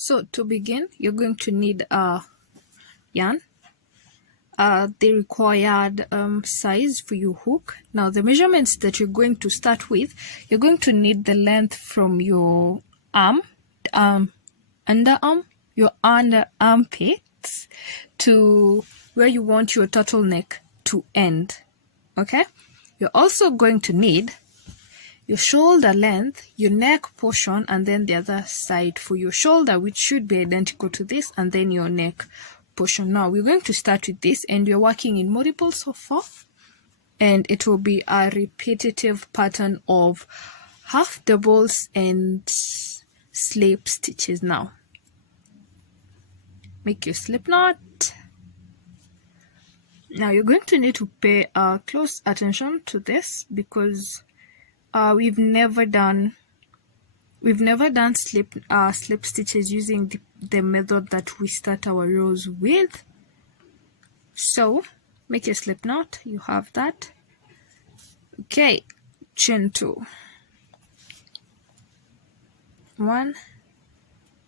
So to begin, you're going to need yarn, the required size for your hook. Now the measurements that you're going to start with, you're going to need the length from your underarm, your under armpits to where you want your turtleneck to end. Okay, you're also going to need your shoulder length, your neck portion, and then the other side for your shoulder, which should be identical to this, and then your neck portion. Now we're going to start with this, and we're working in multiples of 4, and it will be a repetitive pattern of half doubles and slip stitches. Now make your slip knot. Now you're going to need to pay close attention to this because we've never done slip stitches using the method that we start our rows with. So make your slip knot. You have that. Okay, chain 2. 1,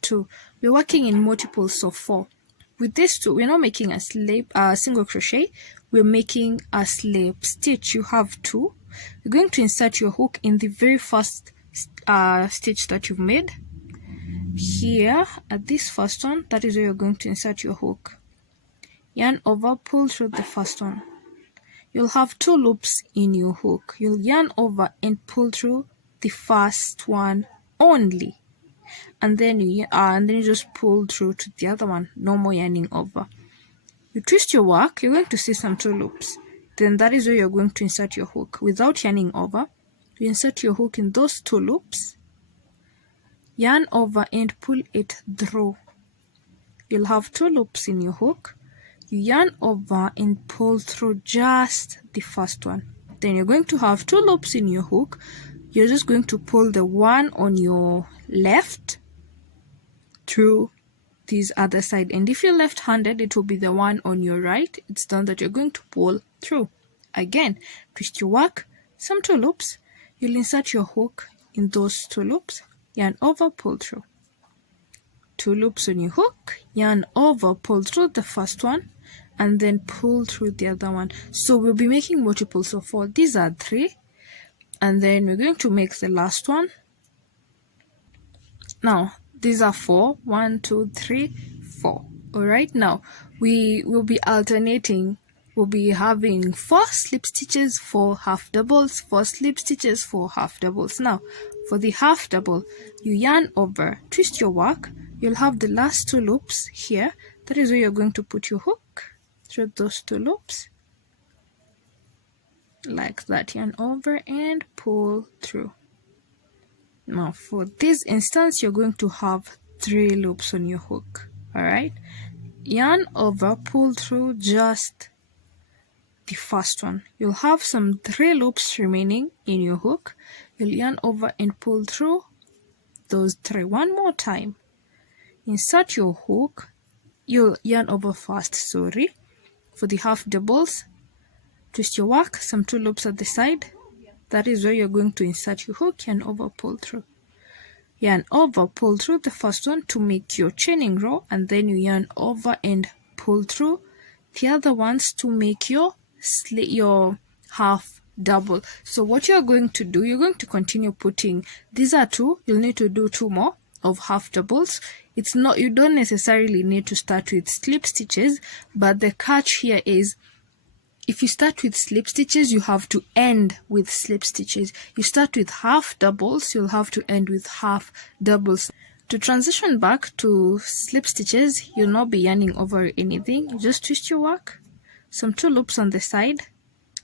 2. We're working in multiples of 4. With this 2, we're not making a single crochet. We're making a slip stitch. You have 2. You're going to insert your hook in the very first stitch that you've made. Here at this first one, that is where you're going to insert your hook. Yarn over, pull through the first one. You'll have 2 loops in your hook. You'll yarn over and pull through the first one only, and then you just pull through to the other one. No more yarning over. You twist your work. You're going to see some 2 loops. Then that is where you're going to insert your hook without yarning over. You insert your hook in those 2 loops, yarn over and pull it through. You'll have 2 loops in your hook. You yarn over and pull through just the first one. Then you're going to have 2 loops in your hook. You're just going to pull the one on your left through this other side, and if you're left-handed, it will be the one on your right. It's done that you're going to pull through. Again, twist your work, some 2 loops. You'll insert your hook in those 2 loops, yarn over, pull through. 2 loops on your hook, yarn over, pull through the first one, and then pull through the other one. So we'll be making multiples of 4. These are 3, and then we're going to make the last one. Now these are 4. 1, 2, 3, 4. All right, now we will be alternating. We'll be having 4 slip stitches, 4 half doubles, 4 slip stitches, 4 half doubles. Now for the half double, you yarn over, twist your work. You'll have the last 2 loops here. That is where you're going to put your hook through those 2 loops, like that. Yarn over and pull through. Now for this instance, you're going to have 3 loops on your hook. All right, yarn over, pull through just the first one. You'll have some 3 loops remaining in your hook. You'll yarn over and pull through those 3 one more time. Insert your hook. You'll yarn over first, for the half doubles. Twist your work, some 2 loops at the side. That is where you're going to insert your hook, yarn over, pull through. Yarn over, pull through the first one to make your chaining row, and then you yarn over and pull through the other ones to make your half double. So what you're going to do, you're going to continue putting, these are 2, you'll need to do 2 more of half doubles. It's not, you don't necessarily need to start with slip stitches, but the catch here is, if you start with slip stitches, you have to end with slip stitches. You start with half doubles, you'll have to end with half doubles. To transition back to slip stitches, you'll not be yarning over anything. You just twist your work, some 2 loops on the side,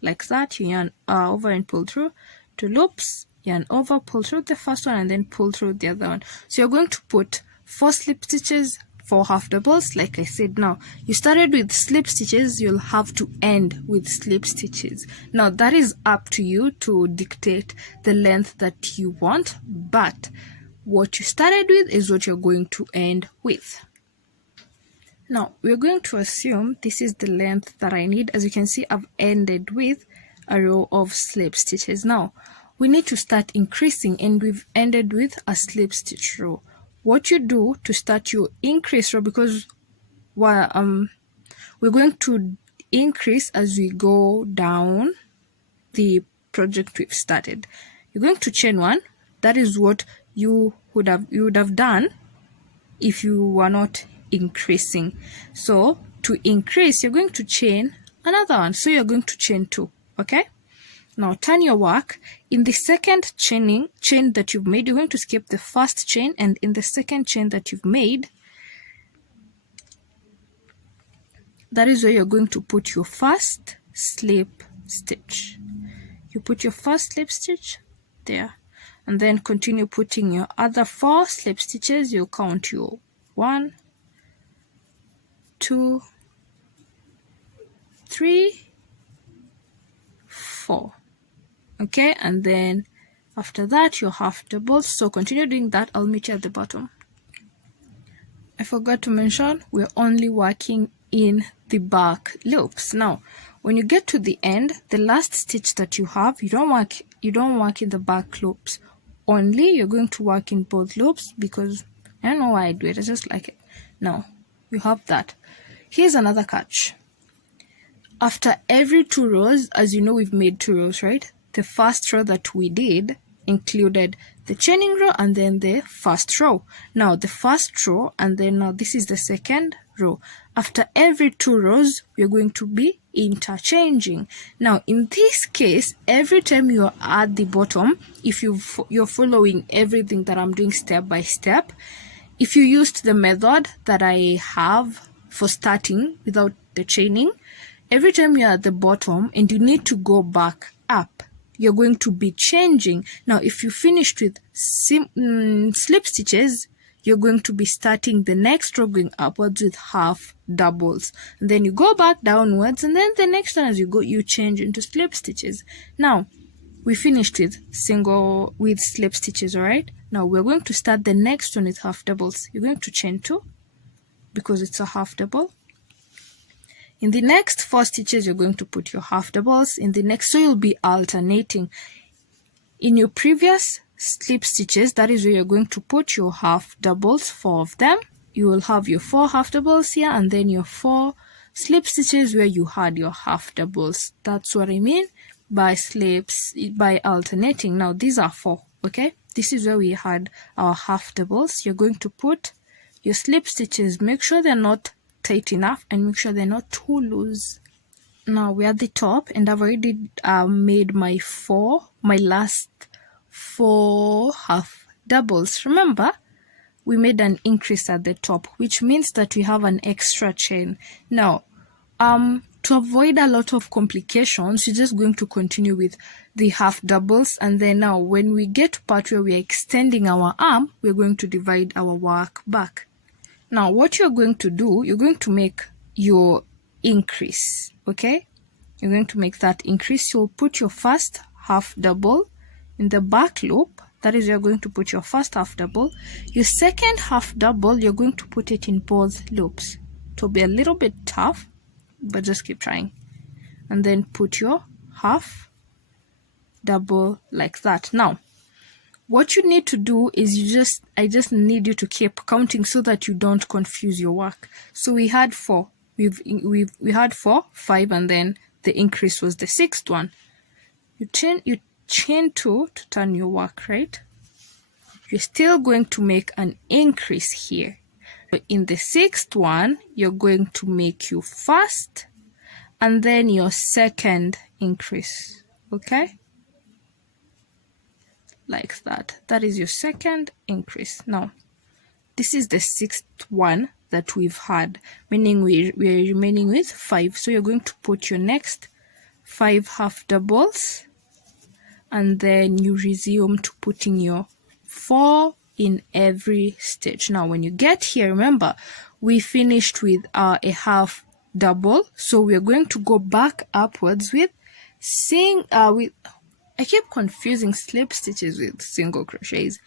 like that. You yarn over and pull through. 2 loops, yarn over, pull through the first one, and then pull through the other one. So you're going to put 4 slip stitches, 4 half doubles, like I said. Now you started with slip stitches, you'll have to end with slip stitches. Now that is up to you to dictate the length that you want, but what you started with is what you're going to end with. Now we're going to assume this is the length that I need. As you can see, I've ended with a row of slip stitches. Now we need to start increasing, and we've ended with a slip stitch row. what you do to start your increase row, because we're going to increase as we go down the project we've started. You're going to chain one. That is what you would have done if you were not increasing. So to increase, you're going to chain another one. So you're going to chain two. Okay, now turn your work. In the second chain that you've made, you're going to skip the first chain, and in the second chain that you've made, that is where you're going to put your first slip stitch. You put your first slip stitch there, and then continue putting your other 4 slip stitches. You'll count your 1, 2, 3, 4. Okay, and then after that your half doubles. So continue doing that. I'll meet you at the bottom. I forgot to mention, we're only working in the back loops. Now when you get to the end, the last stitch that you have, you don't work in the back loops only. You're going to work in both loops, because I don't know why I do it, I just like it. Now you have that. Here's another catch. After every 2 rows, as you know, we've made 2 rows, right? The first row that we did included the chaining row and then the first row. Now the first row, and then now this is the second row. After every 2 rows, we're going to be interchanging. Now in this case, every time you're at the bottom, if you're following everything that I'm doing step by step, if you used the method that I have for starting without the chaining, every time you're at the bottom and you need to go back up, you're going to be changing. Now if you finished with slip stitches, you're going to be starting the next row going upwards with half doubles, and then you go back downwards, and then the next one as you go, you change into slip stitches. Now we finished with slip stitches. All right, now we're going to start the next one with half doubles. You're going to chain 2 because it's a half double. In the next 4 stitches, you're going to put your half doubles. In the next, so you'll be alternating. In your previous slip stitches, that is where you're going to put your half doubles, 4 of them. You will have your 4 half doubles here, and then your 4 slip stitches where you had your half doubles. That's what I mean by by alternating. Now these are 4. Okay, this is where we had our half doubles. You're going to put your slip stitches. Make sure they're not tight enough, and make sure they're not too loose. Now we're at the top, and I've already made my last 4 half doubles. Remember, we made an increase at the top, which means that we have an extra chain. Now to avoid a lot of complications, you're just going to continue with the half doubles, and then now when we get to part where we're extending our arm, we're going to divide our work back. Now what you're going to do, you're going to make your increase. Okay, you're going to make that increase. You'll put your first half double in the back loop. That is, you're going to put your first half double. Your second half double, you're going to put it in both loops. It will be a little bit tough, but just keep trying. And then put your half double like that. Now what you need to do is I just need you to keep counting so that you don't confuse your work. So we had 4. We had 4, 5, and then the increase was the 6th one. You chain 2 to turn your work, right? You're still going to make an increase here. But in the 6th one, you're going to make your first and then your second increase. Okay? Like that. That is your second increase. Now this is the 6th one that we've had, meaning we're remaining with 5. So you're going to put your next 5 half doubles, and then you resume to putting your 4 in every stitch. Now when you get here, remember we finished with a half double, so we're going to go back upwards with I keep confusing slip stitches with single crochets.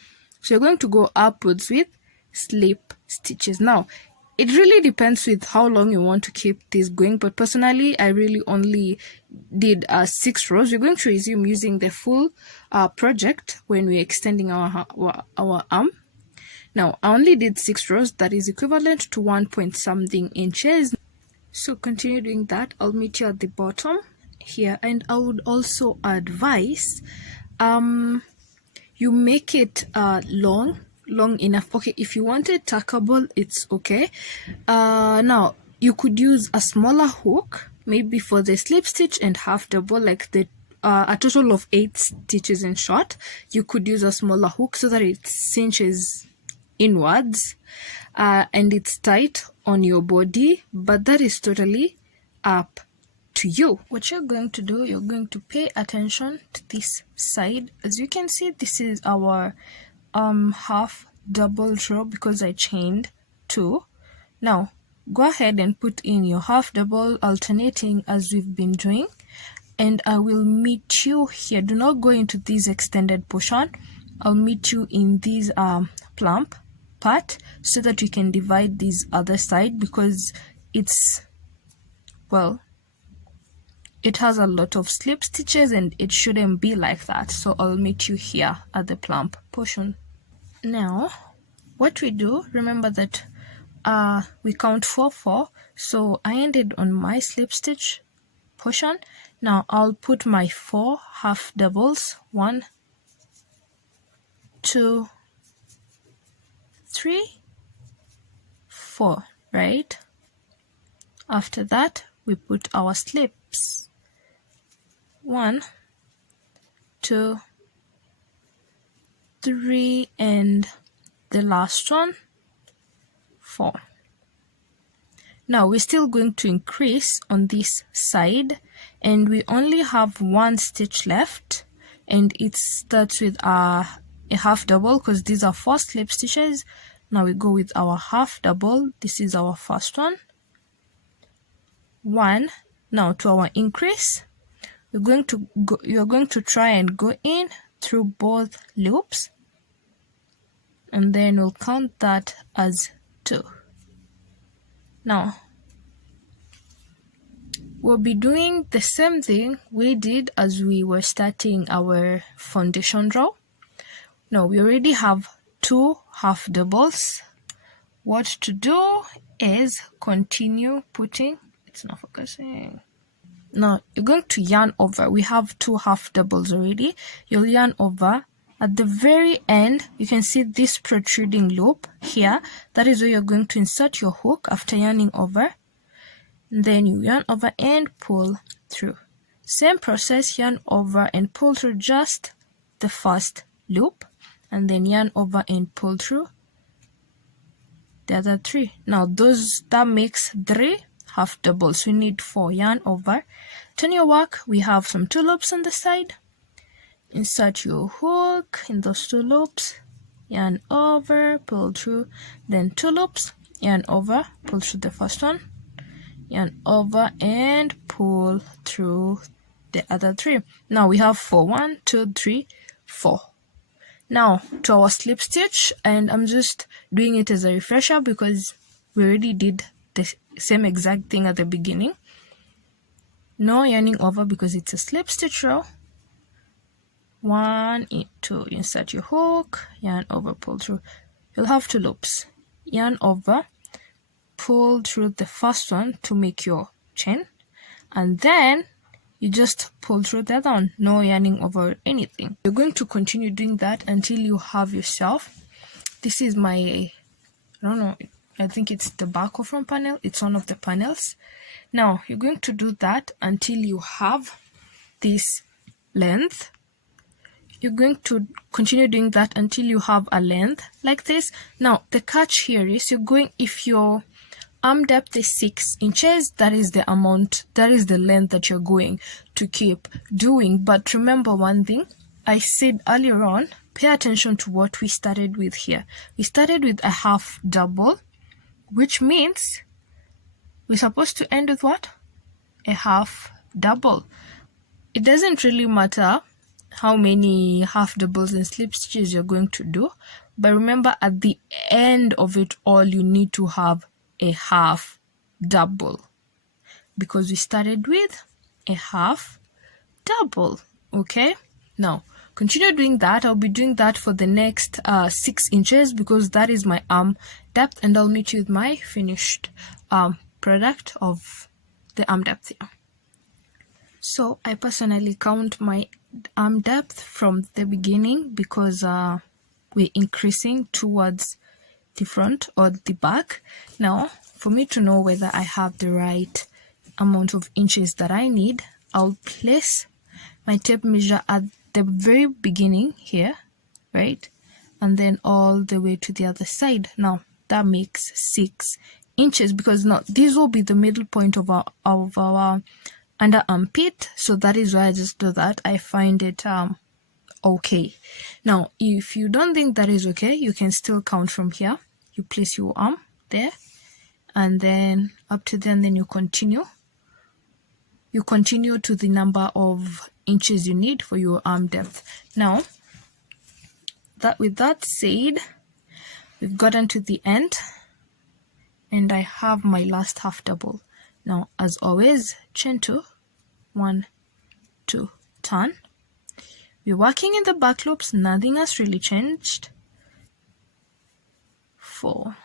So you're going to go upwards with slip stitches. Now it really depends with how long you want to keep this going, but personally I really only did 6 rows. We're going to resume using the full project when we're extending our arm. Now I only did 6 rows, that is equivalent to 1 point something inches. So continue doing that. I'll meet you at the bottom here, and I would also advise you make it long enough. Okay, if you want it tackable, it's okay. Now you could use a smaller hook, maybe for the slip stitch and half double, like the a total of 8 stitches in short. You could use a smaller hook so that it cinches inwards and it's tight on your body, but that is totally up to you. What you're going to do, you're going to pay attention to this side. As you can see, this is our half double row because I chained 2. Now go ahead and put in your half double, alternating as we've been doing, and I will meet you here. Do not go into this extended portion. I'll meet you in this plump part so that you can divide this other side, because it's, well, it has a lot of slip stitches and it shouldn't be like that. So I'll meet you here at the plump portion. Now what we do, remember that we count 4 so I ended on my slip stitch portion. Now I'll put my 4 half doubles, 1, 2, 3, 4, right? After that we put our slips, 1, 2, 3, and the last one, 4. Now we're still going to increase on this side, and we only have 1 stitch left, and it starts with a half double because these are 4 slip stitches. Now we go with our half double. This is our first one. 1. Now to our increase, you're going to try and go in through both loops, and then we'll count that as 2. Now we'll be doing the same thing we did as we were starting our foundation row. Now we already have 2 half doubles. What to do is continue putting, it's not focusing. Now you're going to yarn over. We have 2 half doubles already. You'll yarn over. At the very end, you can see this protruding loop here. That is where you're going to insert your hook after yarning over. Then you yarn over and pull through. Same process, yarn over and pull through just the first loop, and then yarn over and pull through the other 3. Now that makes 3 half doubles. We need 4. Yarn over, turn your work. We have some 2 loops on the side. Insert your hook in those 2 loops, yarn over, pull through, then 2 loops, yarn over, pull through the first one, yarn over and pull through the other 3. Now we have 4. 1, 2, 3, 4. Now to our slip stitch, and I'm just doing it as a refresher because we already did the same exact thing at the beginning. No yarning over because it's a slip stitch row. 1, 2, insert your hook, yarn over, pull through. You'll have 2 loops, yarn over, pull through the first one to make your chain, and then you just pull through the other one. No yarning over anything. You're going to continue doing that until you have yourself. This is my, I don't know, I think it's the back or front panel. It's one of the panels. Now you're going to do that until you have this length. You're going to continue doing that until you have a length like this. Now the catch here is you're going, if your arm depth is 6 inches, that is the amount, that is the length that you're going to keep doing. But remember one thing I said earlier on, pay attention to what we started with here. We started with a half double, which means we're supposed to end with what? A half double. It doesn't really matter how many half doubles and slip stitches you're going to do, but remember at the end of it all you need to have a half double because we started with a half double. Okay, now continue doing that. I'll be doing that for the next 6 inches because that is my arm depth, and I'll meet you with my finished product of the arm depth here. So I personally count my arm depth from the beginning because we're increasing towards the front or the back. Now, for me to know whether I have the right amount of inches that I need, I'll place my tape measure at the very beginning here, right? And then all the way to the other side. Now, that makes 6 inches because now this will be the middle point of our under armpit. So that is why I just do that. I find it okay. Now, if you don't think that is okay, you can still count from here. You place your arm there and then up to then you continue. You continue to the number of inches you need for your arm depth. Now, with that said, we've gotten to the end and I have my last half double. Now, as always, chain 2, 1, 2, turn. We're working in the back loops, nothing has really changed. 4.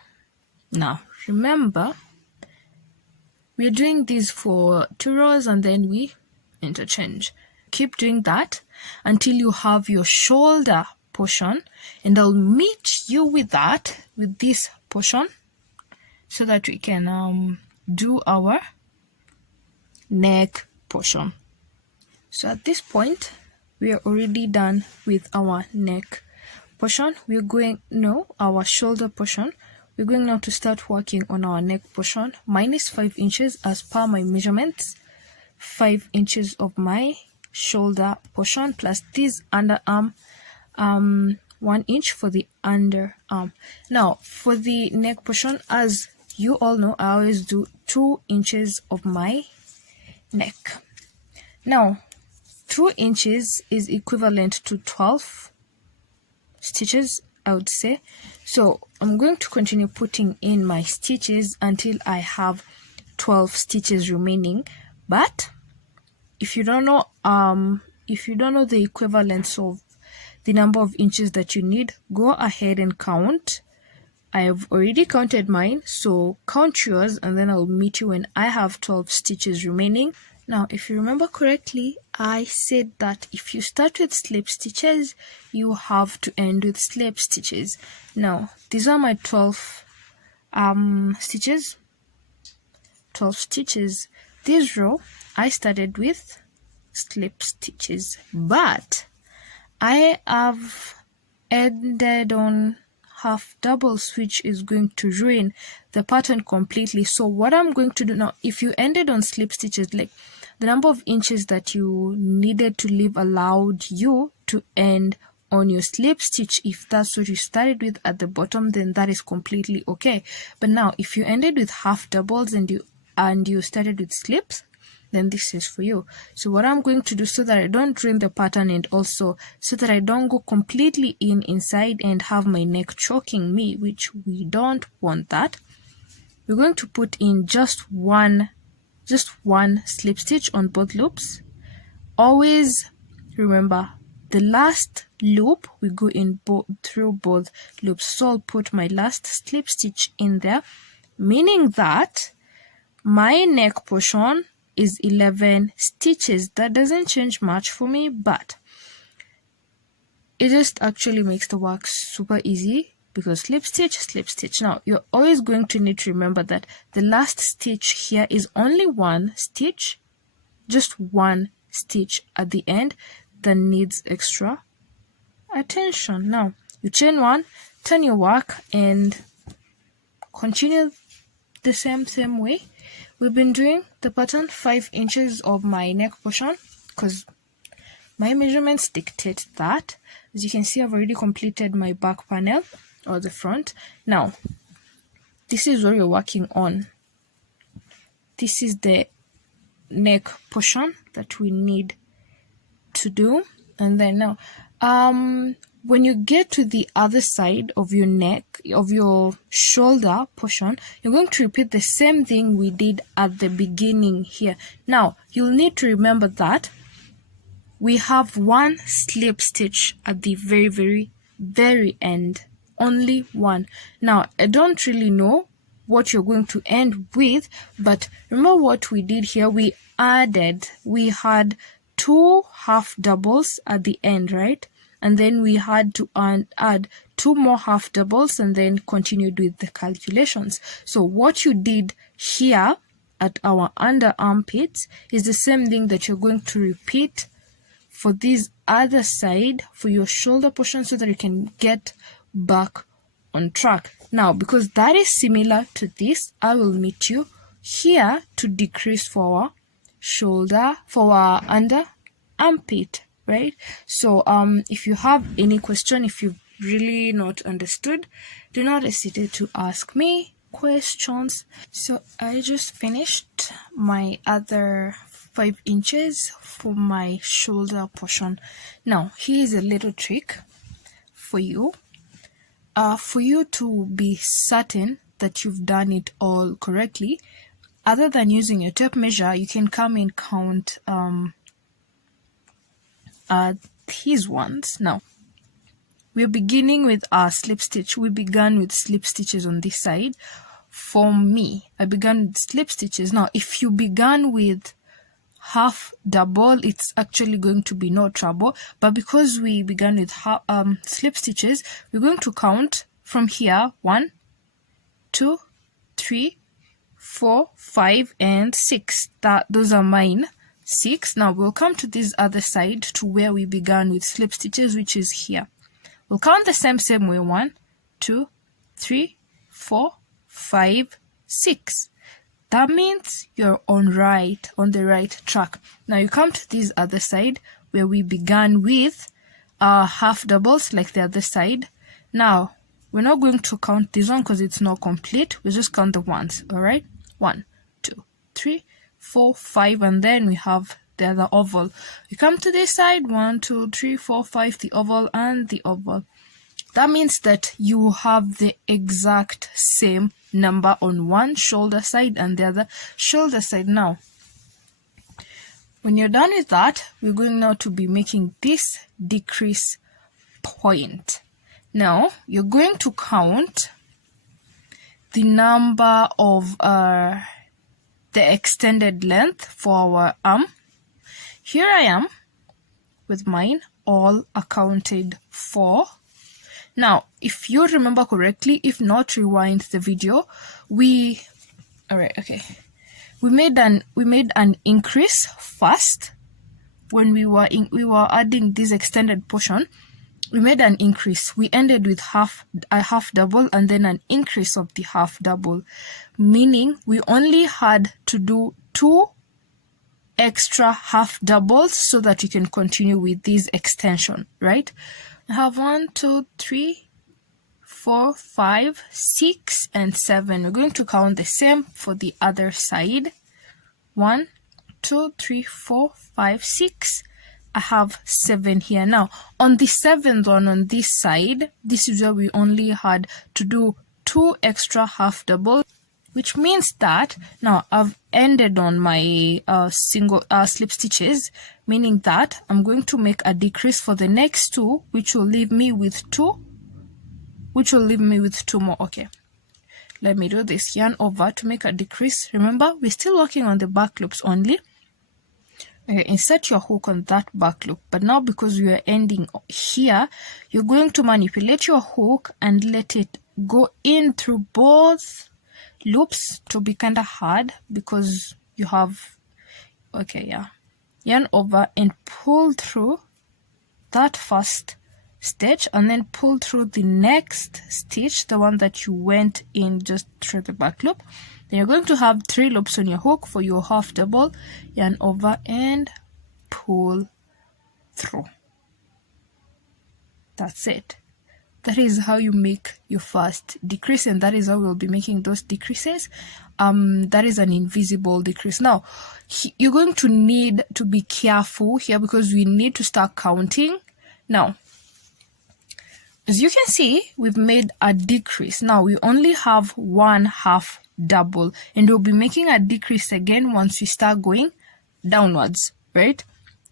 Now, remember, we're doing this for 2 rows and then we interchange. Keep doing that until you have your shoulder portion, and I'll meet you with that, with this portion, so that we can do our neck portion. So at this point, we are already done with our neck portion. We're going now our shoulder portion. We're going now to start working on our neck portion. Mine is 5 inches as per my measurements. 5 inches of my shoulder portion plus this underarm, 1 inch for the underarm. Now for the neck portion, as you all know, I always do 2 inches of my neck. Now 2 inches is equivalent to 12 stitches, I would say. So I'm going to continue putting in my stitches until I have 12 stitches remaining. But if you don't know the equivalence of the number of inches that you need, go ahead and count. I have already counted mine, so count yours and then I'll meet you when I have 12 stitches remaining. Now, if you remember correctly, I said that if you start with slip stitches, you have to end with slip stitches. Now, these are my 12 stitches. 12 stitches. This row, I started with slip stitches, but I have ended on half doubles, which is going to ruin the pattern completely. So what I'm going to do now, if you ended on slip stitches, like the number of inches that you needed to leave allowed you to end on your slip stitch. If that's what you started with at the bottom, then that is completely okay. But now if you ended with half doubles and you started with slips, then this is for you. So what I'm going to do, so that I don't ruin the pattern and also so that I don't go completely inside and have my neck choking me, which we don't want that, we're going to put in just one slip stitch on both loops. Always remember, the last loop we go in through both loops. So I'll put my last slip stitch in there, meaning that my neck portion is 11 stitches. That doesn't change much for me, but it just actually makes the work super easy because slip stitch, slip stitch. Now you're always going to need to remember that the last stitch here is only one stitch, just one stitch at the end that needs extra attention. Now you chain 1, turn your work and continue the same way. We've been doing the pattern 5 inches of my neck portion because my measurements dictate that. As you can see, I've already completed my back panel or the front. Now, this is what you're working on. This is the neck portion that we need to do. And then now, when you get to the other side of your neck, of your shoulder portion, you're going to repeat the same thing we did at the beginning here. Now, you'll need to remember that we have one slip stitch at the very end, only one. Now I don't really know what you're going to end with, but remember what we did here. We had 2 half doubles at the end, right? And then we had to add 2 more half doubles and then continued with the calculations. So what you did here at our under armpits is the same thing that you're going to repeat for this other side for your shoulder portion, so that you can get back on track. Now, because that is similar to this, I will meet you here to decrease for our shoulder, for our under armpit, right? So if you have any question, if you've really not understood, do not hesitate to ask me questions. So I just finished my other 5 inches for my shoulder portion. Now here's a little trick for you to be certain that you've done it all correctly. Other than using your tape measure, you can come and count these ones. Now we're beginning with our slip stitch. We began with slip stitches on this side. For me, I began with slip stitches. Now if you began with half double, it's actually going to be no trouble, but because we began with slip stitches, we're going to count from here 1, 2, 3, 4, 5, and 6. Those are mine, 6. Now we'll come to this other side to where we began with slip stitches, which is here. We'll count the same way: 1, 2, 3, 4, 5, 6. That means you're on the right track. Now you come to this other side where we began with half doubles like the other side. Now we're not going to count this one because it's not complete. We'll just count the ones. All right, 1, 2, 3, 4, 5, and then we have the other oval. You come to this side: 1, 2, 3, 4, 5, the oval and the oval. That means that you have the exact same number on one shoulder side and the other shoulder side. Now, when you're done with that, we're going now to be making this decrease point. Now, you're going to count the number of the extended length for our arm. Here I am with mine all accounted for. Now, if you remember correctly, if not, rewind the video. We made an increase first when we were adding this extended portion. We made an increase. We ended with a half double and then an increase of the half double, meaning we only had to do 2 extra half doubles so that you can continue with this extension, right? I have 1, 2, 3, 4, 5, 6, and 7. We're going to count the same for the other side. 1, 2, 3, 4, 5, 6. I have 7 here. Now, on the 7th one on this side, this is where we only had to do 2 extra half doubles, which means that now I've ended on my single slip stitches, meaning that I'm going to make a decrease for the next 2, which will leave me with 2 more. Okay, let me do this. Yarn over to make a decrease. Remember, we're still working on the back loops only. Okay, insert your hook on that back loop, but now because we are ending here, you're going to manipulate your hook and let it go in through both loops to be kind of hard because you have yarn over and pull through that first stitch and then pull through the next stitch, the one that you went in just through the back loop. Then you're going to have 3 loops on your hook for your half double. Yarn over and pull through. That's it. That is how you make your first decrease, and that is how we'll be making those decreases. That is an invisible decrease. Now, you're going to need to be careful here because we need to start counting. Now, as you can see, we've made a decrease. Now, we only have 1 half double, and we'll be making a decrease again once we start going downwards, right?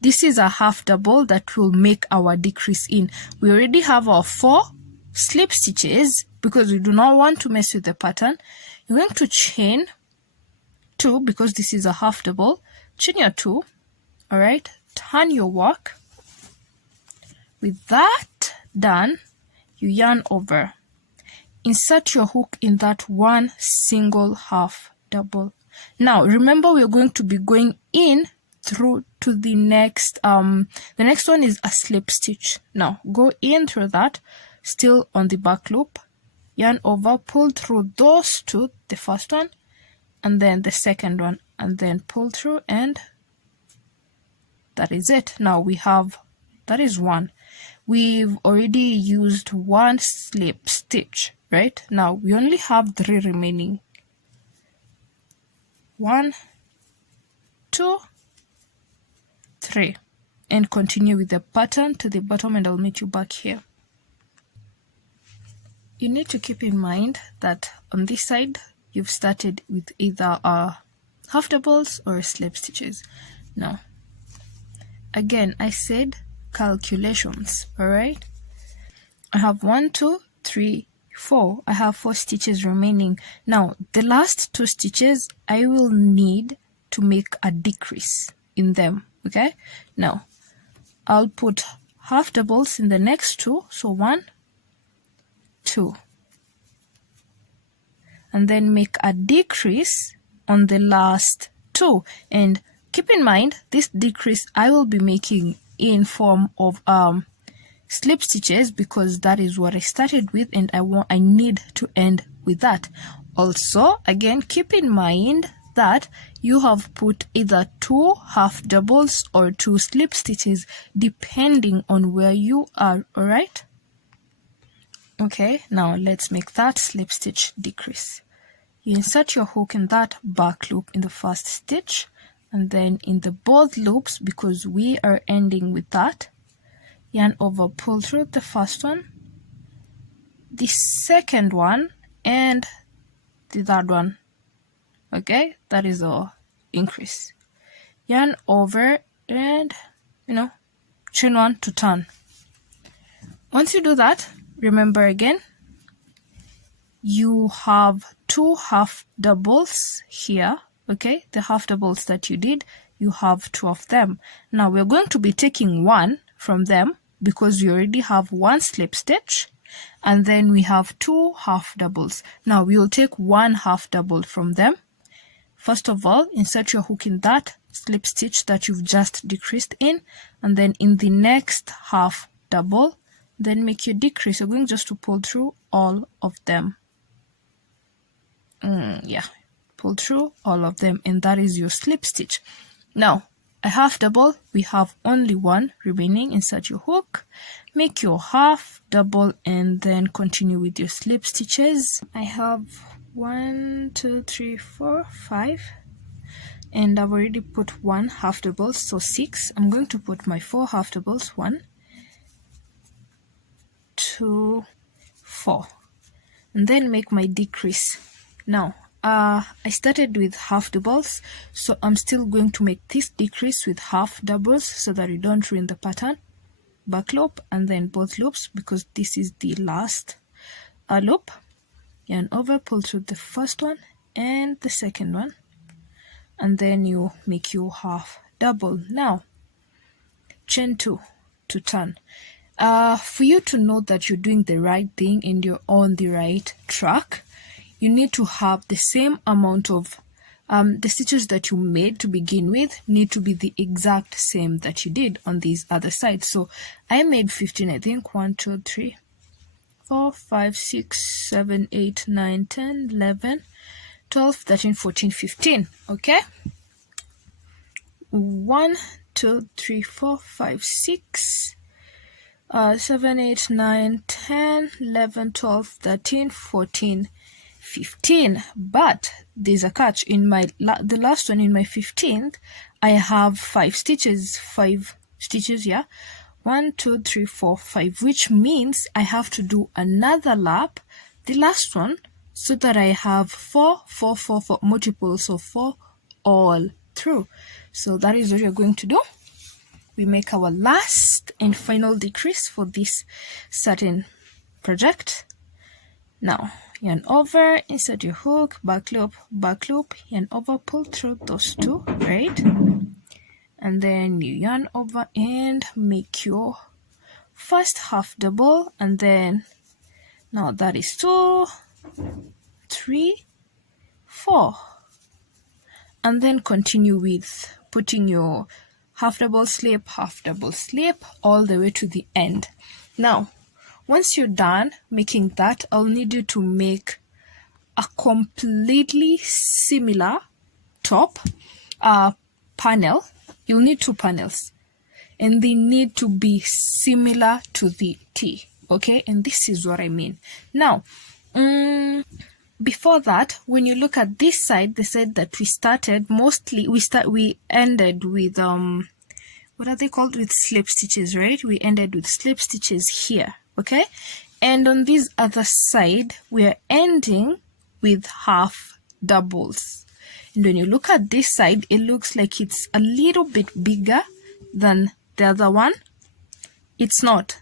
this is a half double that will make our decrease in. We already have our 4 slip stitches because we do not want to mess with the pattern. You're going to chain 2 because this is a half double. Chain your 2. All right, turn your work. With that done, you yarn over. Insert your hook in that one single half double. Now remember, we're going to be going in through to the next one is a slip stitch. Now go in through that, still on the back loop, yarn over, pull through those 2, the first one and then the second one, and then pull through, and that is it. Now we have, that is 1. We've already used 1 slip stitch, right? Now we only have 3 remaining. 1, 2, 3, and continue with the pattern to the bottom, and I'll meet you back here. You need to keep in mind that on this side you've started with either half doubles or slip stitches. Now again, I said calculations. All right, I have 1, 2, 3, 4. I have 4 stitches remaining. Now the last 2 stitches I will need to make a decrease in them. Okay, now I'll put half doubles in the next 2, so 1, 2, and then make a decrease on the last 2. And keep in mind, this decrease I will be making in form of slip stitches because that is what I started with, and I need to end with that. Also, again, keep in mind that you have put either 2 half doubles or 2 slip stitches depending on where you are. All right, okay, now let's make that slip stitch decrease. You insert your hook in that back loop in the first stitch, and then in the both loops, because we are ending with that, yarn over, pull through the first one, the second one, and the third one. Okay, that is our increase. Yarn over and chain 1 to turn. Once you do that, remember again, you have 2 half doubles here. Okay, the half doubles that you did, you have 2 of them. Now we're going to be taking 1 from them because you already have 1 slip stitch, and then we have 2 half doubles. Now we will take 1 half double from them. First of all, insert your hook in that slip stitch that you've just decreased in, and then in the next half double, then make your decrease. You're going just to pull through all of them. Pull through all of them, and that is your slip stitch. Now a half double, we have only 1 remaining. Insert your hook, make your half double, and then continue with your slip stitches. I have 1, 2, 3, 4, 5, and I've already put 1 half double, so 6. I'm going to put my 4 half doubles, 1, 2, 4, and then make my decrease. Now I started with half doubles, so I'm still going to make this decrease with half doubles so that you don't ruin the pattern. Back loop and then both loops, because this is the last loop. Yarn over, pull through the first one and the second one, and then you make your half double. Now chain 2 to turn. For you to know that you're doing the right thing and you're on the right track, you need to have the same amount of the stitches that you made to begin with need to be the exact same that you did on these other sides. So I made 15, I think. 1, 2, 3, 4, 5, 6, 7, 8, 9, 10, 11, 12, 13, 14, 15. Okay, 1, 2, 3, 4, 5, 6, 7, 8, 9, 10, 11, 12, 13, 14, 15. But there's a catch. In my the last one, in my 15th, I have 5 stitches. 5 stitches, yeah. 1, 2, 3, 4, 5, which means I have to do another lap, the last one, so that I have 4, 4, 4, 4 multiples of 4 all through. So that is what you're going to do. we make our last and final decrease for this certain project. Now yarn over, insert your hook, back loop, yarn over, pull through those two, right? And then you yarn over and make your first half double, and then now that is 2, 3, 4, and then continue with putting your half double slip all the way to the end. Now once you're done making that, I'll need you to make a completely similar top panel. You'll need 2 panels, and they need to be similar to the T, okay? And this is what I mean. Now before that, when you look at this side, the side that we started, we ended with what are they called, with slip stitches, right? We ended with slip stitches here, okay? And on this other side, we are ending with half doubles. And when you look at this side, it looks like it's a little bit bigger than the other one. It's not.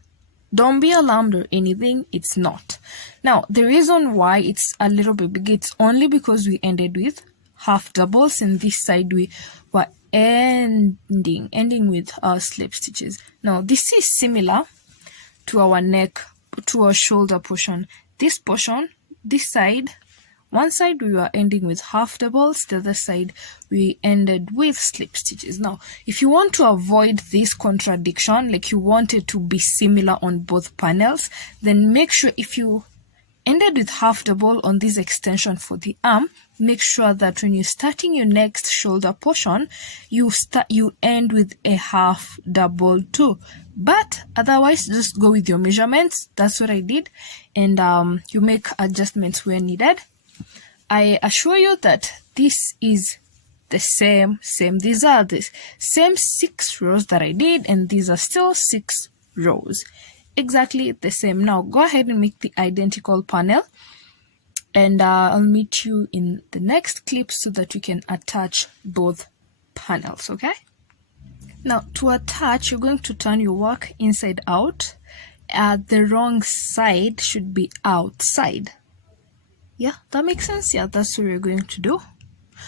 Don't be alarmed or anything, it's not. Now, the reason why it's a little bit bigger, it's only because we ended with half doubles, and this side we were ending with our slip stitches. Now, this is similar to our neck, to our shoulder portion. This portion, this side, one side we were ending with half doubles, the other side we ended with slip stitches. Now, if you want to avoid this contradiction, like you want it to be similar on both panels, then make sure if you ended with half double on this extension for the arm, make sure that when you're starting your next shoulder portion, you end with a half double too. But otherwise, just go with your measurements. That's what I did, and you make adjustments where needed. I assure you that this is the same. These are the same 6 rows that I did, and these are still 6 rows. Exactly the same. Now go ahead and make the identical panel, and I'll meet you in the next clip so that you can attach both panels, okay? Now to attach, you're going to turn your work inside out. The wrong side should be outside. Yeah, that makes sense. Yeah, that's what we're going to do.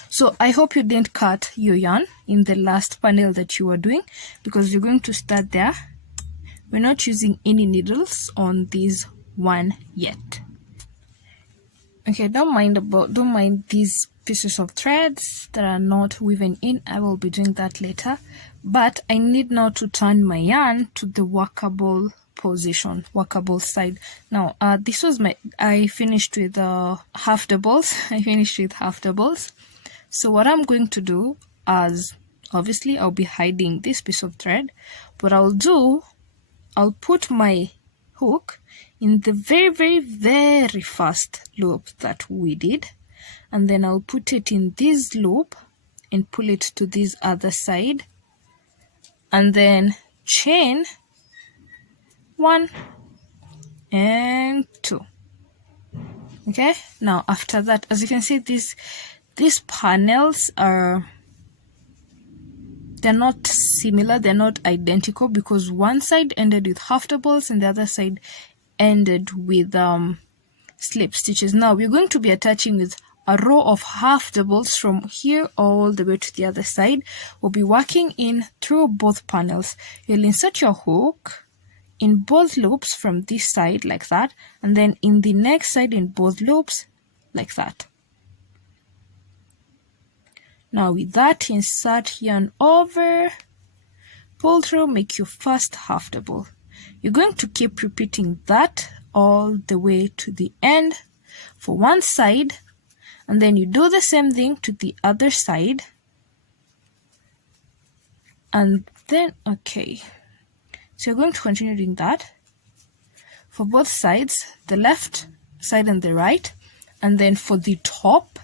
So I hope you didn't cut your yarn in the last panel that you were doing, because you're going to start there. We're not using any needles on this one yet. Okay, don't mind these pieces of threads that are not woven in. I will be doing that later, but I need now to turn my yarn to the workable position, workable side. Now this was I finished with half doubles. So what I'm going to do, as obviously I'll be hiding this piece of thread, what I'll put my hook in the very first loop that we did, and then I'll put it in this loop and pull it to this other side, and then chain 1 and 2. Okay, now after that, as you can see, these panels are, they're not similar, they're not identical, because one side ended with half doubles and the other side ended with slip stitches. Now we're going to be attaching with a row of half doubles from here all the way to the other side. We'll be working in through both panels. You'll insert your hook in both loops from this side like that, and then in the next side in both loops like that. Now with that, insert yarn over, pull through, make your first half double. You're going to keep repeating that all the way to the end for one side, and then you do the same thing to the other side, and then okay, so you're going to continue doing that for both sides, the left side and the right. And then for the top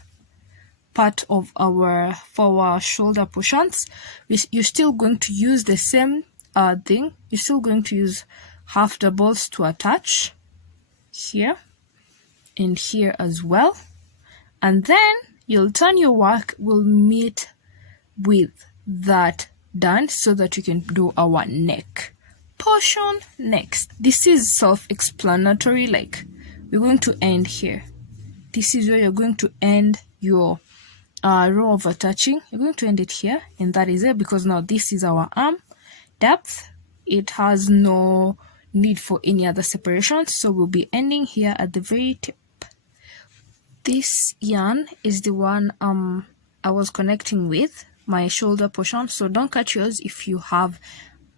part of our shoulder portions, you're still going to use the same thing. You're still going to use half doubles to attach here and here as well, and then you'll turn your work, will meet with that done so that we can do our neck portion next. This is self-explanatory, like we're going to end here. This is where you're going to end your row of attaching. You're going to end it here, and that is it, because now this is our arm depth. It has no need for any other separation, so we'll be ending here at the very tip. This yarn is the one I was connecting with my shoulder portion, so don't cut yours. If you have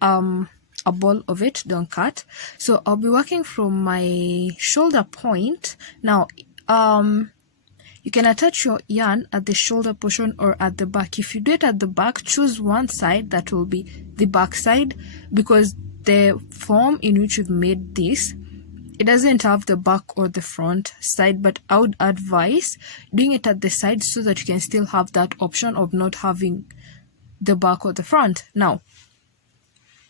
a ball of it, don't cut. So I'll be working from my shoulder point. Now you can attach your yarn at the shoulder portion or at the back. If you do it at the back, choose one side, that will be the back side, because the form in which you've made this, it doesn't have the back or the front side, but I would advise doing it at the side so that you can still have that option of not having the back or the front. Now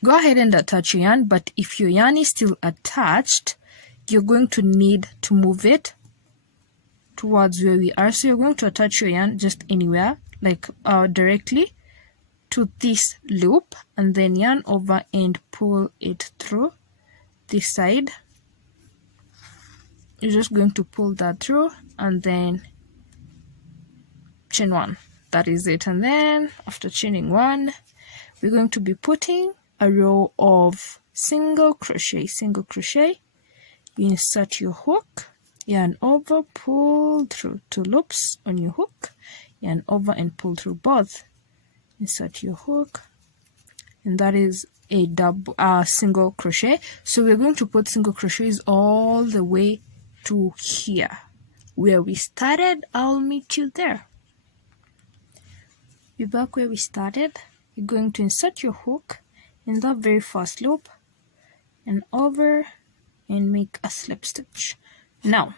go ahead and attach your yarn, but if your yarn is still attached, you're going to need to move it towards where we are. So you're going to attach your yarn just anywhere, like directly to this loop, and then yarn over and pull it through this side. You're just going to pull that through and then chain one. That is it. And then after chaining one, we're going to be putting a row of single crochet. You insert your hook, yarn over, pull through 2 loops on your hook, yarn over and pull through both, insert your hook, and that is a double single crochet. So we're going to put single crochets all the way to here where we started. I'll meet you there. We're back where we started. You're going to insert your hook in that very first loop and over and make a slip stitch. Now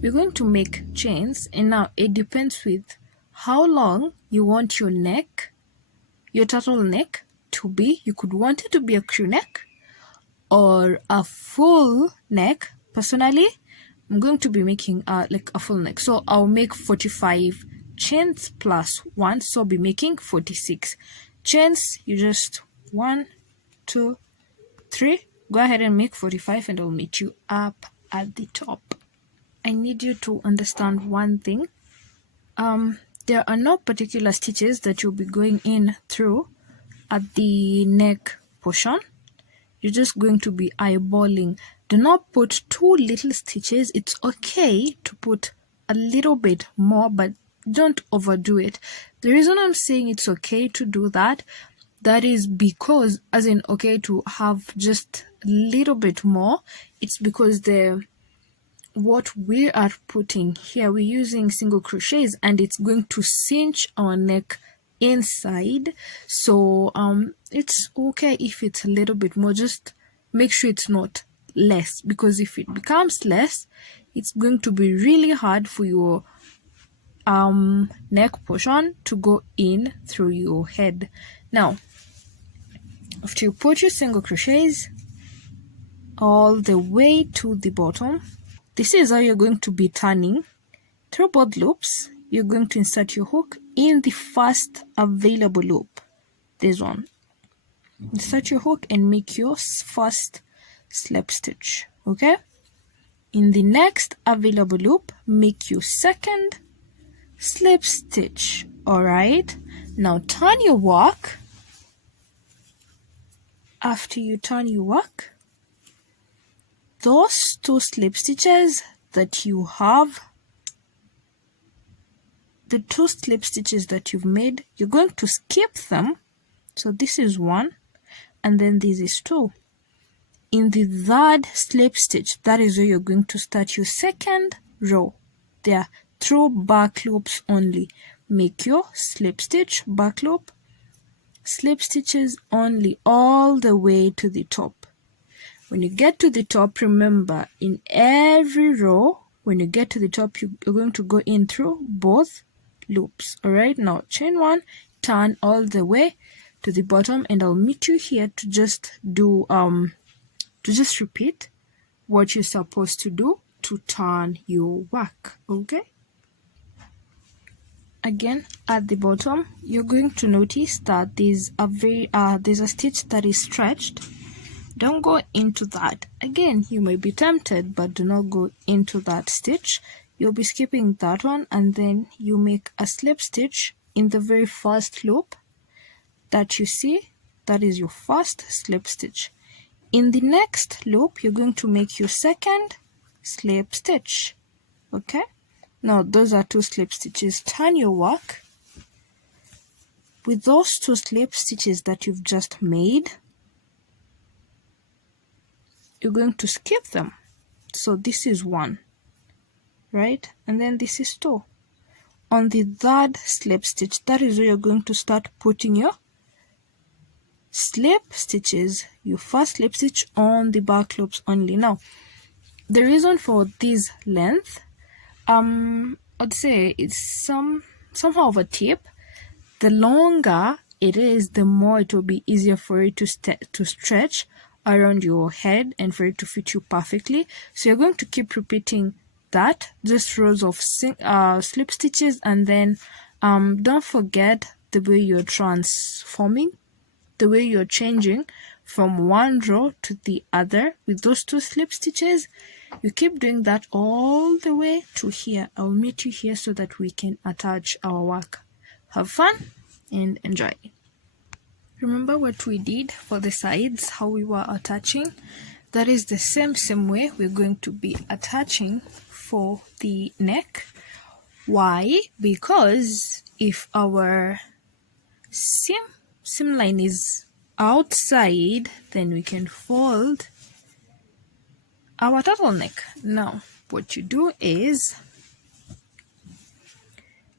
we're going to make chains, and now it depends with how long you want your neck, your turtleneck to be. You could want it to be a crew neck or a full neck. Personally, I'm going to be making like a full neck, so I'll make 45 chains plus 1, so I'll be making 46 chains. You just 1, 2, 3, go ahead and make 45, and I'll meet you up at the top. I need you to understand one thing. There are no particular stitches that you'll be going in through at the neck portion. You're just going to be eyeballing. Do not put too little stitches. It's okay to put a little bit more, but don't overdo it. The reason I'm saying it's okay to do that, that is because, as in okay to have just a little bit more, it's because what we are putting here, we're using single crochets, and it's going to cinch our neck inside. So it's okay if it's a little bit more. Just make sure it's not less, because if it becomes less, it's going to be really hard for your neck portion to go in through your head. Now after you put your single crochets all the way to the bottom, this is how you're going to be turning through both loops. You're going to insert your hook in the first available loop, this one. Insert your hook and make your first slip stitch. Okay, in the next available loop, make your second slip stitch. All right, now turn your work. After you turn your work, those 2 slip stitches that you have, the 2 slip stitches that you've made, you're going to skip them. So this is 1, and then this is 2. In the 3rd slip stitch, that is where you're going to start your second row. There, through back loops only. Make your slip stitch, back loop, slip stitches only all the way to the top. When you get to the top, remember, in every row, when you get to the top, you're going to go in through both loops. All right, now chain 1, turn all the way to the bottom, and I'll meet you here to just do to just repeat what you're supposed to do to turn your work. Okay, again at the bottom, you're going to notice that there's a stitch that is stretched. Don't go into that. Again, you may be tempted, but do not go into that stitch. You'll be skipping that one, and then you make a slip stitch in the very first loop that you see. That is your first slip stitch. In the next loop, you're going to make your second slip stitch. Okay? Now, those are 2 slip stitches. Turn your work. With those 2 slip stitches that you've just made, you're going to skip them. So this is 1, right? And then this is 2. On the 3rd slip stitch, that is where you're going to start putting your slip stitches, your first slip stitch on the back loops only. Now, the reason for this length, I'd say it's somehow of a tip. The longer it is, the more it will be easier for it to stretch around your head and for it to fit you perfectly. So you're going to keep repeating that, just rows of slip stitches, and then don't forget the way you're transforming, the way you're changing from one row to the other with those 2 slip stitches. You keep doing that all the way to here. I'll meet you here so that we can attach our work. Have fun and enjoy. Remember what we did for the sides, how we were attaching? That is the same way we're going to be attaching for the neck. Why? Because if our seam line is outside, then we can fold our turtleneck. Now, what you do is,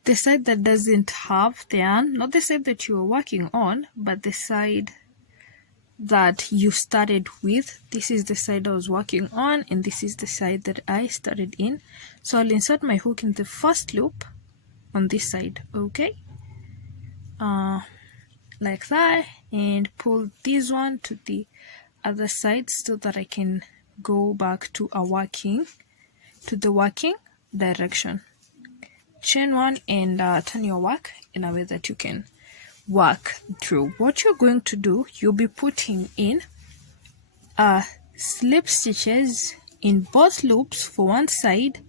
the side that doesn't have the yarn, not the side that you're working on, but the side that you started with, this is the side I was working on, and this is the side that I started in. So I'll insert my hook in the first loop on this side, okay? Like that, and pull this one to the other side so that I can go back to the working direction. Chain 1 and turn your work in a way that you can work through. What you're going to do, you'll be putting in slip stitches in both loops for one side.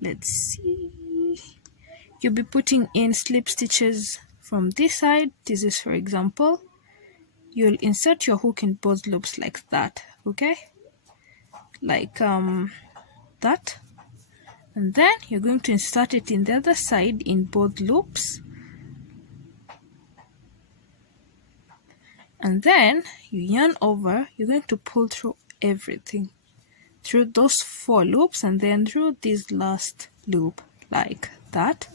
Let's see. You'll be putting in slip stitches from this side. This is, for example, you'll insert your hook in both loops like that, okay? Like that. And then you're going to insert it in the other side in both loops. And then you yarn over, you're going to pull through everything, through those 4 loops, and then through this last loop like that.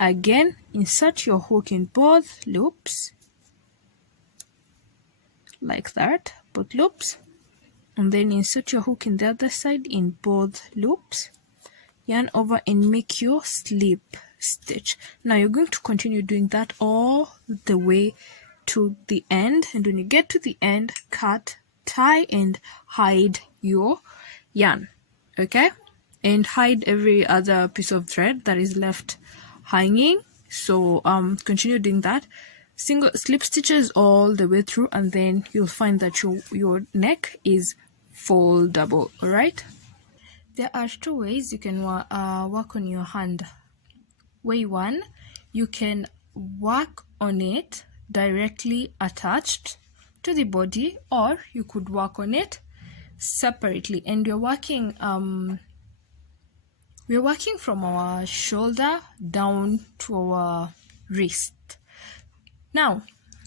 Again, insert your hook in both loops like that, both loops, and then insert your hook in the other side in both loops, yarn over and make your slip stitch. Now you're going to continue doing that all the way to the end, and when you get to the end, cut, tie, and hide your yarn, okay? And hide every other piece of thread that is left hanging. So continue doing that, single slip stitches all the way through, and then you'll find that your neck is foldable. All right, there are 2 ways you can work on your hand. Way 1, you can work on it directly attached to the body, or you could work on it separately, and we're working from our shoulder down to our wrist. Now,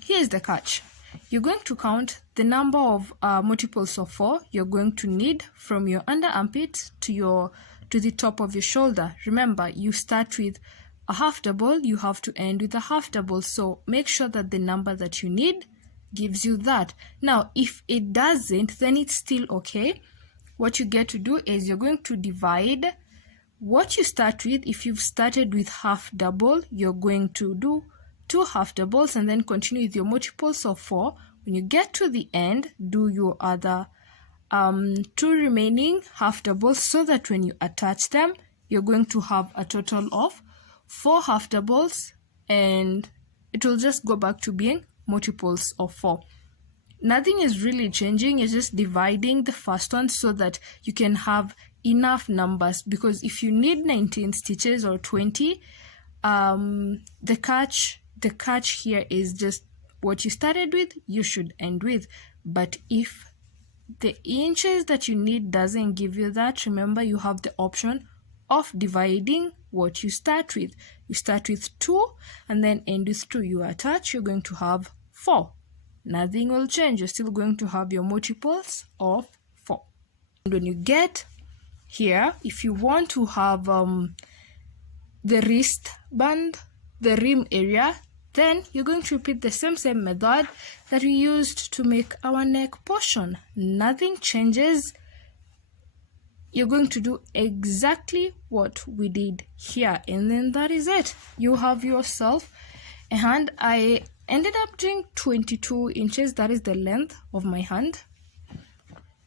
here's the catch. You're going to count the number of multiples of 4 you're going to need from your under armpit to the top of your shoulder. Remember, you start with a half double, you have to end with a half double, so make sure that the number that you need gives you that. Now, if it doesn't, then it's still okay. What you get to do is you're going to divide what you start with. If you've started with half double, you're going to do 2 half doubles and then continue with your multiples of 4. When you get to the end, do your other 2 remaining half doubles, so that when you attach them, you're going to have a total of 4 half doubles, and it will just go back to being multiples of 4. Nothing is really changing. You're just dividing the first one so that you can have enough numbers, because if you need 19 stitches or 20, the catch here is just what you started with, you should end with. But if the inches that you need doesn't give you that, remember you have the option of dividing what you start with. You start with 2 and then end with 2. You attach, you're going to have 4. Nothing will change. You're still going to have your multiples of 4. And when you get here, if you want to have the wristband, the rim area, then you're going to repeat the same method that we used to make our neck portion. Nothing changes. You're going to do exactly what we did here, and then that is it. You have yourself a hand. I ended up doing 22 inches. That is the length of my hand.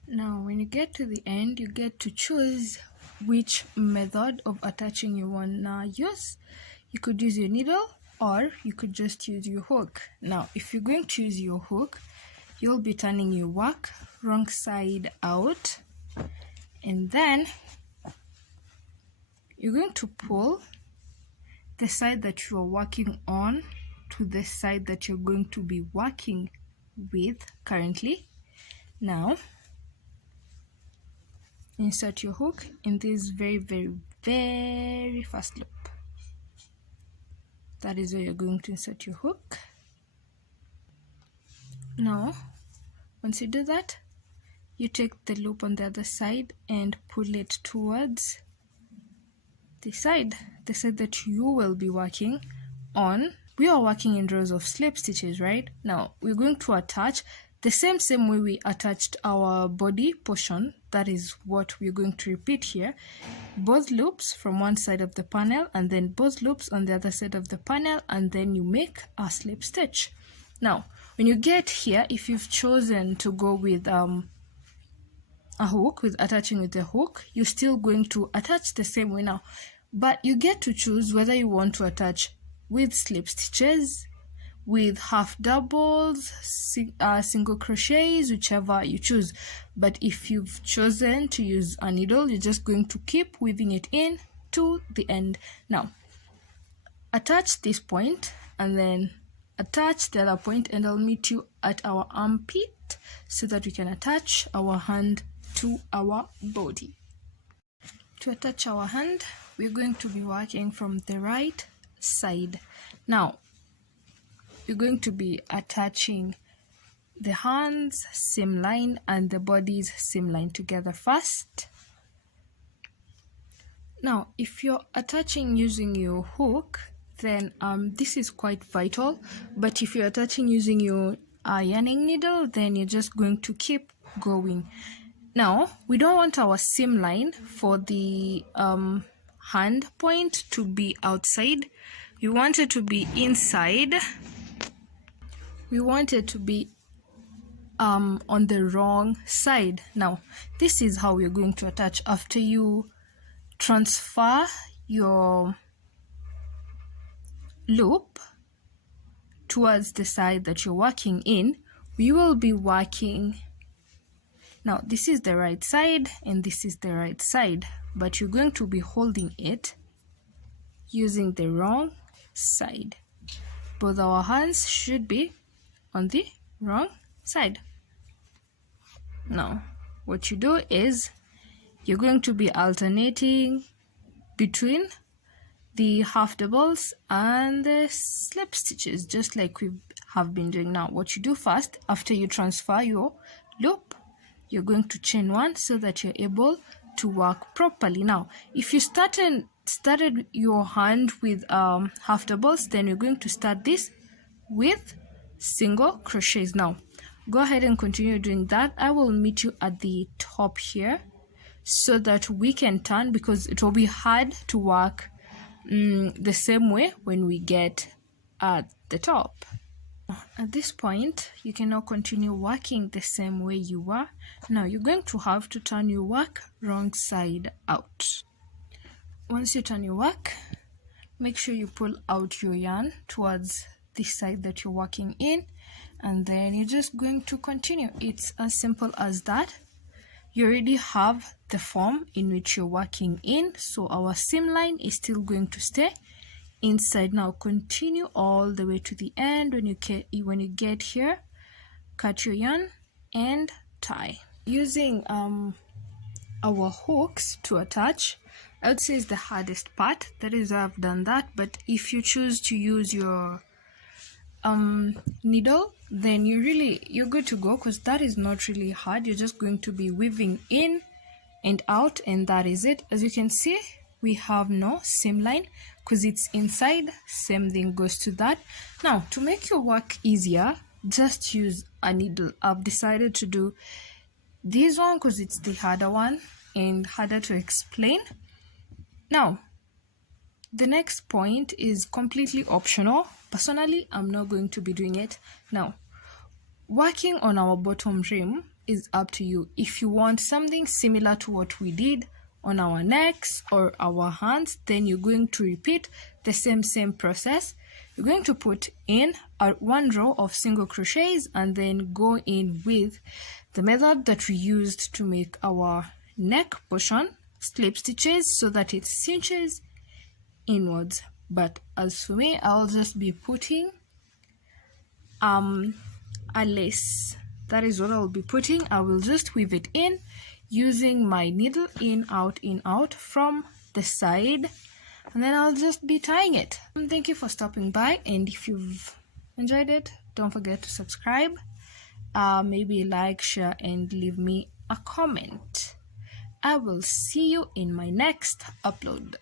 Now when you get to the end, you get to choose which method of attaching you wanna use. You could use your needle, or you could just use your hook. Now if you're going to use your hook, you'll be turning your work wrong side out, and then you're going to pull the side that you are working on to the side that you're going to be working with currently. Now insert your hook in this very first loop. That is where you're going to insert your hook. Now once you do that, you take the loop on the other side and pull it towards the side that you will be working on. We are working in rows of slip stitches, right? Now we're going to attach the same way we attached our body portion. That is what we're going to repeat here. Both loops from one side of the panel, and then both loops on the other side of the panel, and then you make a slip stitch. Now when you get here, if you've chosen to go with a hook, with attaching with a hook, you're still going to attach the same way now, but you get to choose whether you want to attach with slip stitches, with half doubles, single crochets, whichever you choose. But if you've chosen to use a needle, you're just going to keep weaving it in to the end. Now attach this point and then attach the other point, and I'll meet you at our armpit so that we can attach our hand to our body. To attach our hand, we're going to be working from the right side. Now you're going to be attaching the hands seam line and the body's seam line together first. Now if you're attaching using your hook, then this is quite vital, but if you're attaching using your ironing needle, then you're just going to keep going. Now we don't want our seam line for the hand point to be outside. We want it to be inside. We want it to be on the wrong side. Now this is how we're going to attach. After you transfer your loop towards the side that you're working in, we will be working. Now this is the right side and this is the right side, but you're going to be holding it using the wrong side. Both our hands should be on the wrong side. Now what you do is you're going to be alternating between the half doubles and the slip stitches, just like we have been doing. Now what you do first, after you transfer your loop, you're going to chain one so that you're able to work properly. Now if you started your hand with half doubles, then you're going to start this with single crochets. Now go ahead and continue doing that. I will meet you at the top here so that we can turn, because it will be hard to work the same way when we get at the top. At this point, you can now continue working the same way you were. Now you're going to have to turn your work wrong side out. Once you turn your work make sure you pull out your yarn towards the side that you're working in, and then you're just going to continue. It's as simple as that. You already have the form in which you're working in, so our seam line is still going to stay inside. Now continue all the way to the end. When you get here, cut your yarn and tie. Using our hooks to attach, I would say is the hardest part. That is why I've done that. But if you choose to use your needle, then you're good to go, because that is not really hard. You're just going to be weaving in and out, and that is it. As you can see, we have no seam line because it's inside. Same thing goes to that. Now, to make your work easier, just use a needle. I've decided to do this one because it's the harder one and harder to explain. Now, the next point is completely optional. Personally, I'm not going to be doing it. Now, working on our bottom rim is up to you. If you want something similar to what we did on our necks or our hands, then you're going to repeat the same process. You're going to put in one row of single crochets and then go in with the method that we used to make our neck portion, slip stitches, so that it cinches inwards. But as for me, I'll just be putting a lace. That is what I'll be putting. I will just weave it in using my needle in out from the side, and then I'll just be tying it. Thank you for stopping by, and if you've enjoyed it, don't forget to subscribe, maybe like, share, and leave me a comment. I will see you in my next upload.